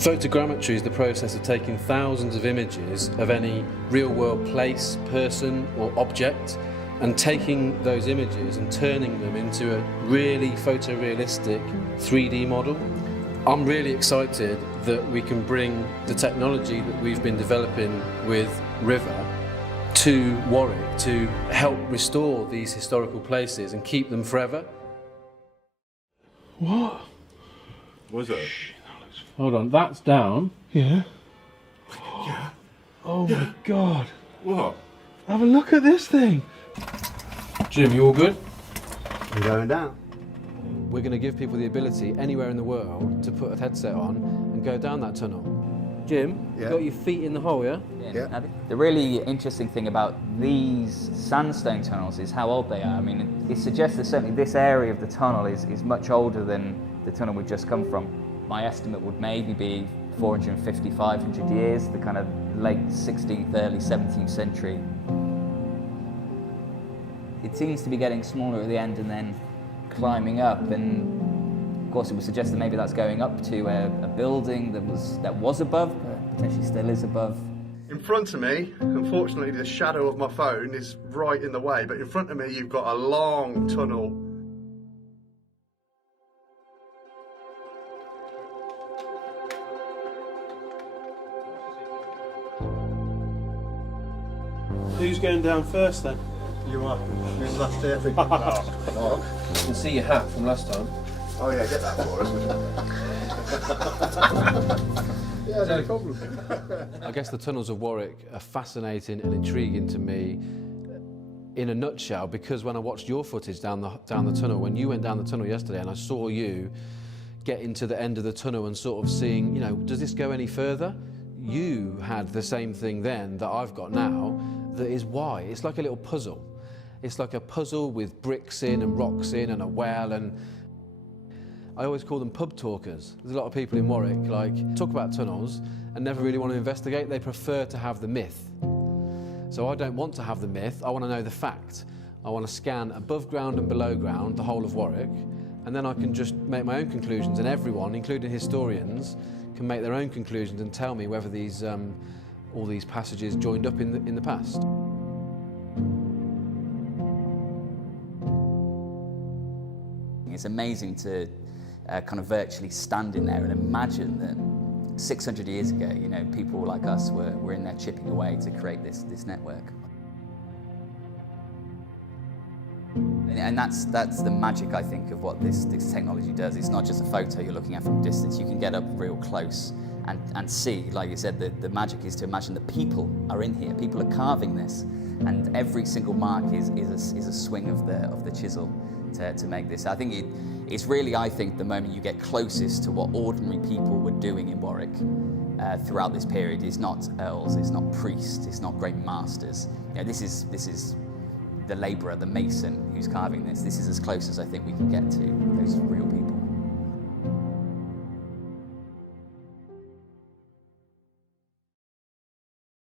Photogrammetry is the process of taking thousands of images of any real-world place, person or object, and taking those images and turning them into a really photorealistic 3D model. I'm really excited that we can bring the technology that we've been developing with River to Warwick to help restore these historical places and keep them forever. What? Was it? Hold on, that's down. Yeah. Oh my God. What? Have a look at this thing. Jim, you all good? I'm going down. We're going to give people the ability anywhere in the world to put a headset on and go down that tunnel. Jim, Yeah. you got your feet in the hole, yeah? Yeah. The really interesting thing about these sandstone tunnels is how old they are. I mean, it suggests that certainly this area of the tunnel is much older than the tunnel we've just come from. My estimate would maybe be 450, 500 years, the kind of late 16th, early 17th century. It seems to be getting smaller at the end and then climbing up, and of course it would suggest that maybe that's going up to a building that was above, but potentially still is above. In front of me, unfortunately the shadow of my phone is right in the way, but in front of me you've got a long tunnel. Who's going down first then? You are. Who's last here? I think. Mark. You can see your hat from last time. Oh yeah, get that for us. Yeah, no problem. I guess the tunnels of Warwick are fascinating and intriguing to me in a nutshell, because when I watched your footage down the tunnel, when you went down the tunnel yesterday and I saw you get into the end of the tunnel and sort of seeing, you know, does this go any further? You had the same thing then that I've got now, that is why. It's like a little puzzle. It's like a puzzle with bricks in and rocks in and a well, and I always call them pub talkers. There's a lot of people in Warwick like talk about tunnels and never really want to investigate. They prefer to have the myth. So I don't want to have the myth, I want to know the fact. I want to scan above ground and below ground the whole of Warwick, and then I can just make my own conclusions, and everyone, including historians, can make their own conclusions and tell me whether these all these passages joined up in the past. It's amazing to kind of virtually stand in there and imagine that 600 years ago, you know, people like us were in there chipping away to create this network. And that's the magic, I think, of what this technology does. It's not just a photo you're looking at from a distance. You can get up real close and see, like you said, the magic is to imagine that people are in here. People are carving this, and every single mark is a swing of the chisel to make this. I think it's really, I think, the moment you get closest to what ordinary people were doing in Warwick throughout this period. Is not earls, it's not priests, it's not great masters. You know, this is the labourer, the mason who's carving this. This is as close as I think we can get to those real people.